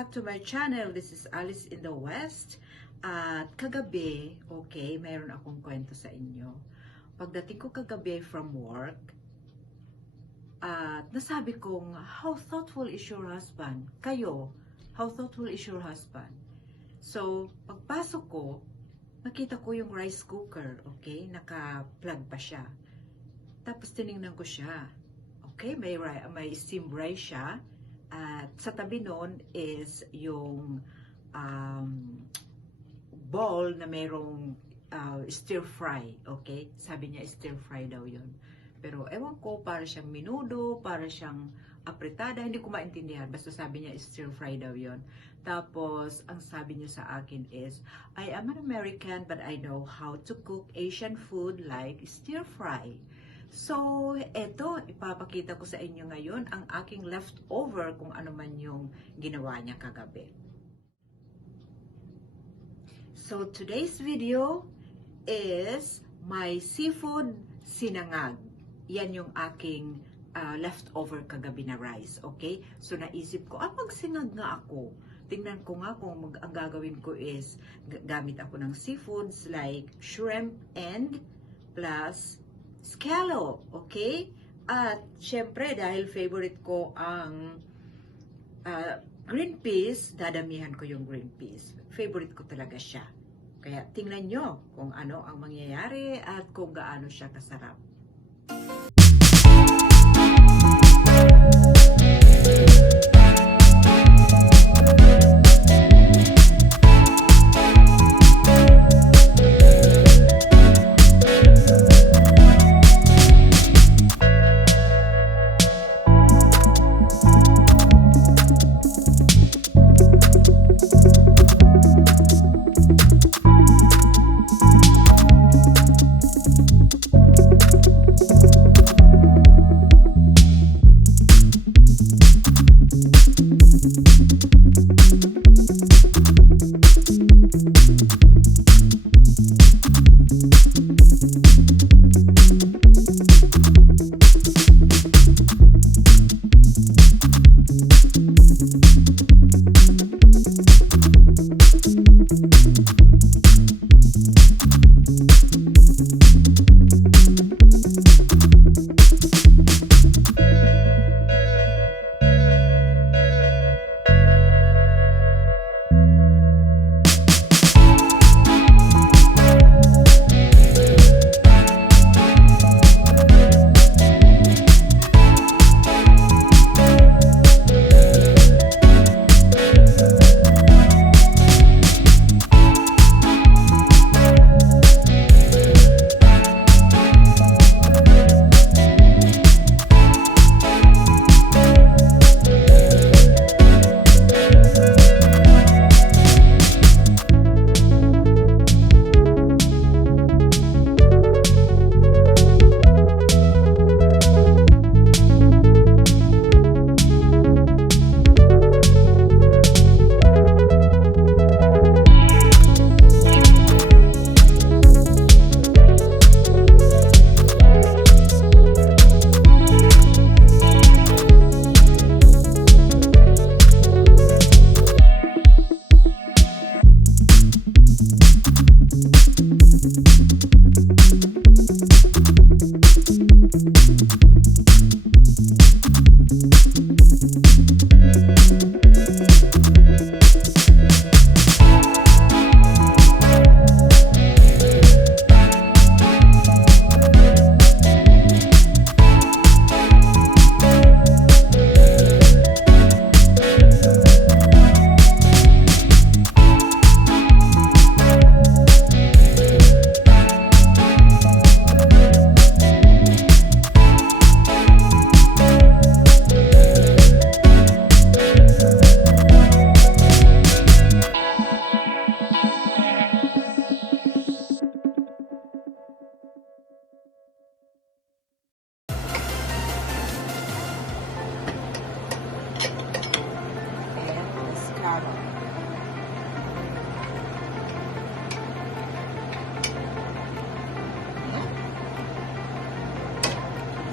back to my channel. This is Alice in the West. At kagabi, okay, mayroon akong kwento sa inyo. Pagdating ko kagabi from work, at nasabi kong, how thoughtful is your husband? Kayo, how thoughtful is your husband? So, pagpasok ko, nakita ko yung rice cooker, okay? Naka-plug pa siya. Tapos tinignan ko siya. Okay, may steamed rice siya. At sa tabi nun is yung bowl na mayroong stir fry, okay? Sabi niya stir fry daw yun. Pero ewan ko, para siyang minudo, para siyang apretada, hindi ko maintindihan. Basta sabi niya stir fry daw yun. Tapos, ang sabi niya sa akin is, I am an American but I know how to cook Asian food like stir fry. So, eto, ipapakita ko sa inyo ngayon ang aking leftover kung ano man yung ginawa niya kagabi. So, today's video is my seafood sinangag. Yan yung aking leftover kagabi na rice, okay? So, naisip ko, magsingag nga ako. Tingnan ko nga kung ang gagawin ko is, gamit ako ng seafoods like shrimp and plus scallop, okay? At syempre, dahil favorite ko ang green peas, dadamihan ko yung green peas. Favorite ko talaga siya. Kaya tingnan nyo kung ano ang mangyayari at kung gaano siya kasarap.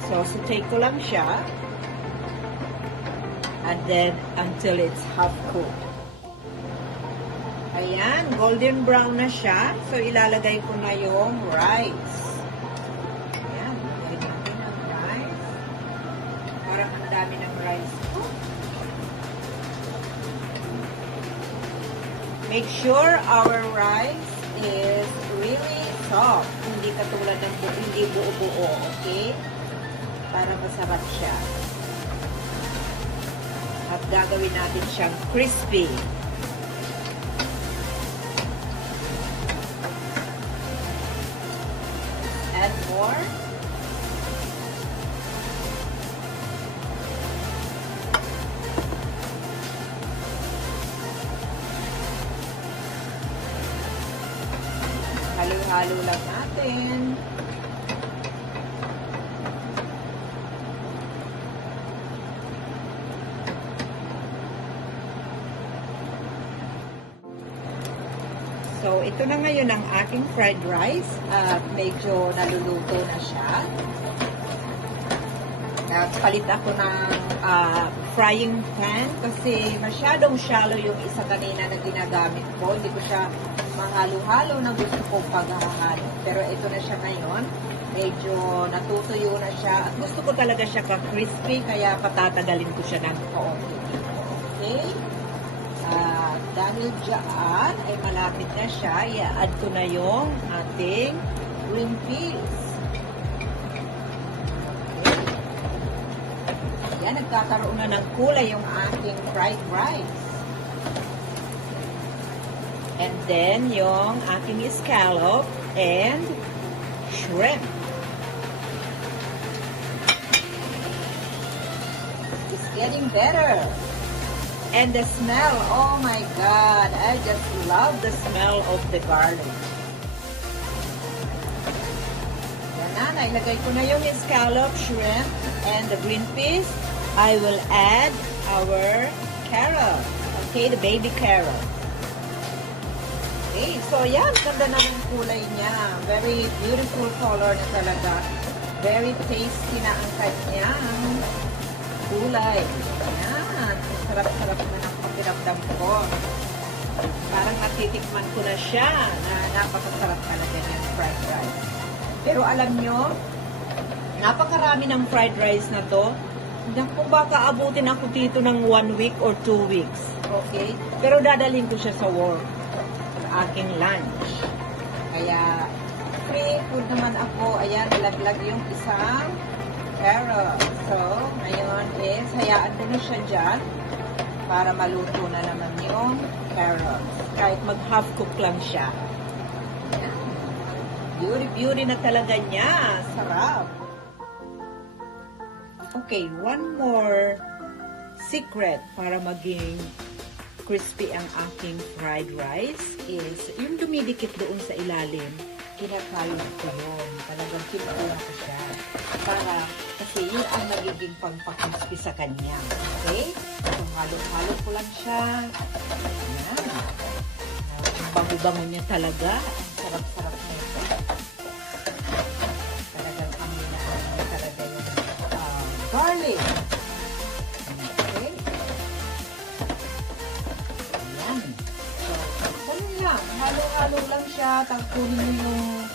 So, saute ko lang siya. And then, until it's half cooked. Ayan, golden brown na siya. So, ilalagay ko na yung rice. Ayan, ilagay natin ang rice. Parang ang dami ng rice ko. Make sure our rice is really soft. Hindi katulad ng hindi buo-buo, okay? Para masarap siya. At gagawin natin siyang crispy. Add more. Halo-halo lang natin. So, ito na ngayon ang aking fried rice at medyo naluluto na siya. At palit ako ng frying pan kasi masyadong shallow yung isa kanina na ginagamit ko. Hindi ko siya mahalo-halo na gusto kong paghahalo. Pero ito na siya ngayon. Medyo natutuyo na siya at gusto ko talaga siya ka-crispy kaya patatagalin ko siya ng kaunti. Okay? Dahil dyan ay malapit na siya, i-add ko na yung ating green peas. Okay. Yan, nagkakaroon na ng kulay yung ating fried rice. And then, yung ating scallop and shrimp. It's getting better. And the smell, oh my God, I just love the smell of the garlic. Yan na, nailagay ko na yung scallop, shrimp, and the green peas. I will add our carrot, okay, the baby carrot. Okay, so yan, ganda na yung kulay niya. Very beautiful color na talaga. Very tasty na ang kanyang kulay. Yan. Sarap-sarap na ng pakiramdam ko. Parang natitikman ko na siya na napakasarap talaga ng fried rice. Pero alam nyo, napakarami ng fried rice na to. Kung baka abutin ako dito ng 1 week or 2 weeks. Okay? Pero dadalhin ko siya sa work. Sa aking lunch. Kaya, free food naman ako. Ayan, ilaglag yung isang carrot. So, ngayon is, hayaan ko na siya dyan para maluto na naman yung carrot. Kahit mag-half cook lang siya. Ayan. Beauty na talaga niya. Sarap. Okay, one more secret para maging crispy ang aking fried rice is yung dumidikit doon sa ilalim, kinakalat ko yun. Talagang kinukuha ko siya. Para, kasi yun ang nagiging pagpa-crispy sa kanya. Okay? So, halo-halo ko lang siya. Ayan. Ang bango-bango niya talaga. Ang sarap-sarap niya ito. Talagang amin na talaga yung garlic. Okay? Ayan. So, ganun lang. Halo-halo lang siya. Tangkunin mo yung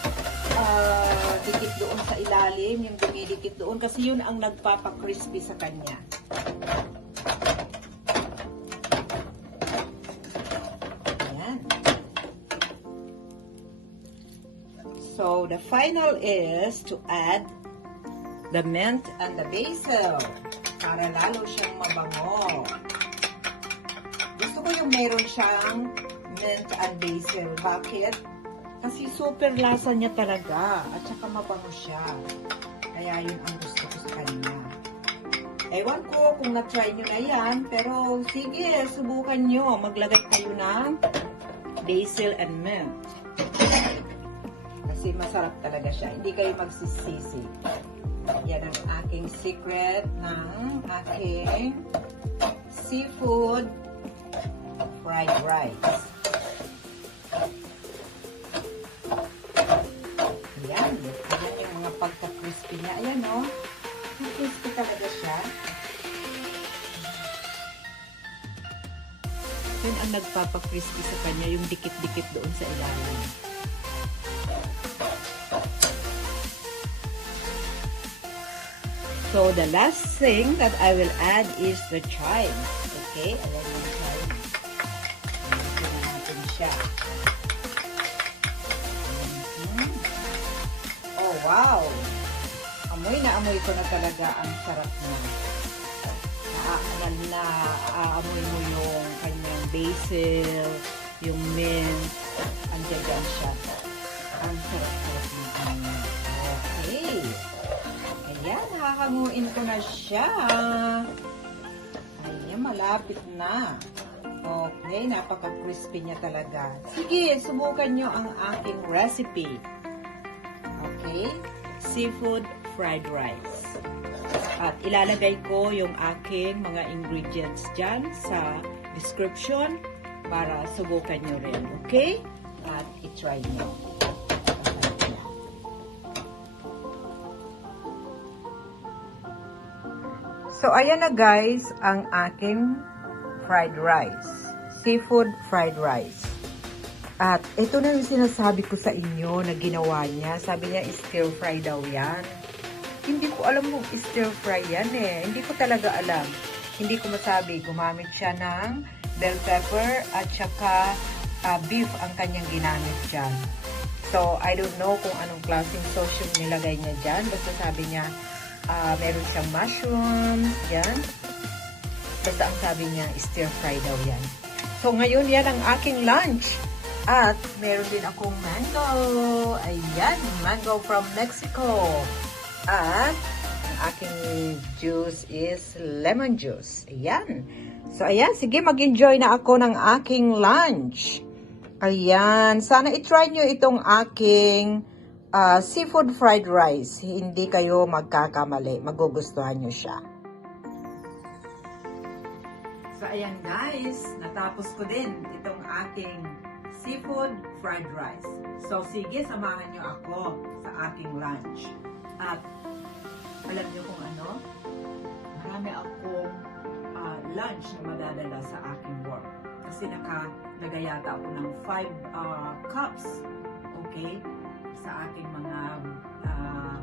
dikit doon sa ilalim, yung dumidikit doon, kasi yun ang nagpapa-crispy sa kanya. Ayan. So, the final is to add the mint and the basil para lalo siyang mabango. Gusto ko yung meron siyang mint and basil. Bakit? Kasi super lasa niya talaga. At saka mabango siya. Kaya yun ang gusto ko sa kanya. Ewan ko kung na-try nyo na yan. Pero sige, subukan nyo. Maglagay kayo ng basil and mint. Kasi masarap talaga siya. Hindi kayo magsisisi. Yan ang aking secret ng aking seafood fried rice. Ayan. Ayan yung mga pagka-crispy niya. Ayan o. Crispy talaga siya. Yun ang nagpapa-crispy sa kanya, yung dikit-dikit doon sa ilalim. So, the last thing that I will add is the chives. Okay? Ayan yung chives. Ayan natin siya. Oh, wow! Amoy na amoy ko na talaga ang sarap na. Amoy mo yung kanyang basil, yung mint, andyan siya. Ang sarap-sarap niya. Okay. Ayan, nakakanguin ko na siya. Ayan, malapit na. Okay, napaka-crispy niya talaga. Sige, subukan nyo ang aking recipe. Okay, seafood fried rice. At ilalagay ko yung aking mga ingredients dyan sa description para subukan nyo rin. Okay? At itry nyo. So, ayan na guys, ang aking fried rice. Seafood fried rice. At ito na yung sinasabi ko sa inyo na ginawa niya. Sabi niya, stir fry daw yan. Hindi ko alam kung stir fry yan eh. Hindi ko talaga alam. Hindi ko masabi. Gumamit siya ng bell pepper at saka beef ang kanyang ginamit dyan. So, I don't know kung anong klaseng sauce yung nilagay niya dyan. Basta sabi niya, meron siyang mushrooms, yan. Basta ang sabi niya, stir fry daw yan. So, ngayon yan ang aking lunch. At meron din akong mango. Ayan, mango from Mexico. At ang aking juice is lemon juice. Ayan. So, ayan. Sige, mag-enjoy na ako ng aking lunch. Ayan. Sana i-try nyo itong aking seafood fried rice. Hindi kayo magkakamali. Magugustuhan nyo siya. So, ayan guys. Natapos ko din itong aking seafood fried rice. So, sige, samahan nyo ako sa aking lunch. At, alam nyo kung ano? Marami akong lunch na madadala sa aking work. Kasi nakalagay yata ako ng 5 cups. Okay? Sa aking mga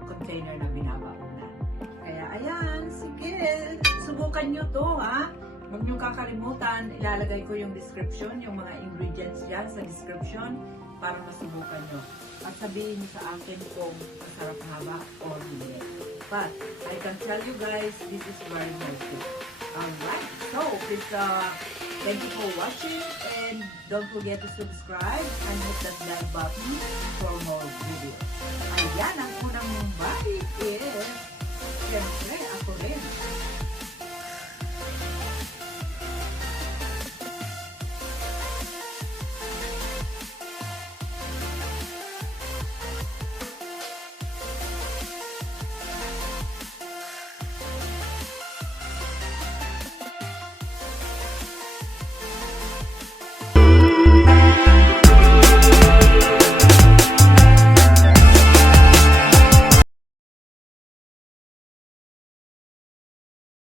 container na binabaunan. Kaya, ayan, sige. Subukan nyo to, ha? Huwag nyo kakalimutan, ilalagay ko yung description, yung mga ingredients yan sa description para masubukan nyo. At sabihin nyo sa akin kung masarap na ba or hindi. But, I can tell you guys, this is very healthy. Alright, so, please, thank you for watching and don't forget to subscribe and hit that bell button for more videos. Ayan, ang unang bite is, siyempre, ako rin.